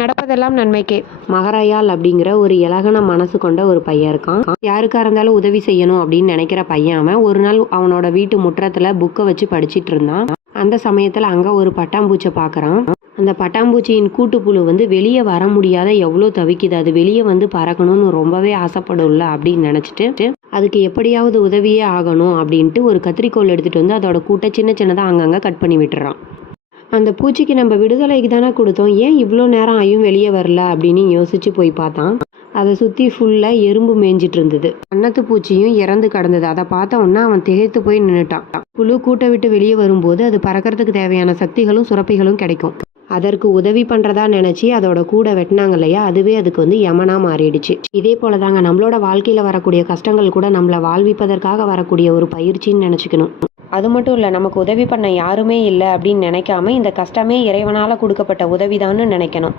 நடப்பதெல்லாம் நன்மைக்கே. மகராயால் அப்படிங்கிற ஒரு இலகன மனசு கொண்ட ஒரு பையன் இருக்கான். யாருக்கா இருந்தாலும் உதவி செய்யணும் அப்படின்னு நினைக்கிற பையன் அவன். ஒரு நாள் அவனோட வீட்டு முற்றத்துல புக்கை வச்சு படிச்சிட்டு இருந்தான். அந்த சமயத்துல அங்க ஒரு பட்டாம்பூச்சை பாக்குறான். அந்த பட்டாம்பூச்சியின் கூட்டுப்புழு வெளியே வர முடியாத எவ்வளோ தவிக்குது, அது வெளியே பறக்கணும்னு ரொம்பவே ஆசைப்படும்ல அப்படின்னு நினைச்சிட்டு அதுக்கு எப்படியாவது உதவியே ஆகணும் அப்படின்ட்டு ஒரு கத்திரிக்கோல் எடுத்துட்டு அதோட கூட்டை சின்ன சின்னதாக அங்கங்க கட் பண்ணி விட்டுறான். அந்த பூச்சிக்கு நம்ம விடுதலைக்கு தானே கொடுத்தோம், ஏன் இவ்வளோ நேரம் ஆயும் வெளியே வரல அப்படின்னு யோசிச்சு போய் பார்த்தான். அதை சுற்றி ஃபுல்லாக எறும்பு மேய்ஞ்சிட்டு இருந்தது. அன்னத்து பூச்சியும் இறந்து கிடந்தது. அதை பார்த்த உடனே அவன் திகைத்து போய் நின்றுட்டான். புழு கூட்டை விட்டு வெளியே வரும்போது அது பறக்கிறதுக்கு தேவையான சக்திகளும் சுரப்பிகளும் கிடைக்கும். அதற்கு உதவி பண்ணுறதா நினச்சி அதோட கூடை வெட்டினாங்க இல்லையா, அதுவே அதுக்கு யமனா மாறிடுச்சு. இதே போல தாங்க நம்மளோட வாழ்க்கையில் வரக்கூடிய கஷ்டங்கள் கூட நம்மளை வாழ்விப்பதற்காக வரக்கூடிய ஒரு பயிற்சின்னு நினச்சிக்கணும். அது மட்டும் இல்லை, நமக்கு உதவி பண்ண யாருமே இல்லை அப்படின்னு நினைக்காம இந்த கஷ்டமே இறைவனால் கொடுக்கப்பட்ட உதவிதான்னு நினைக்கணும்.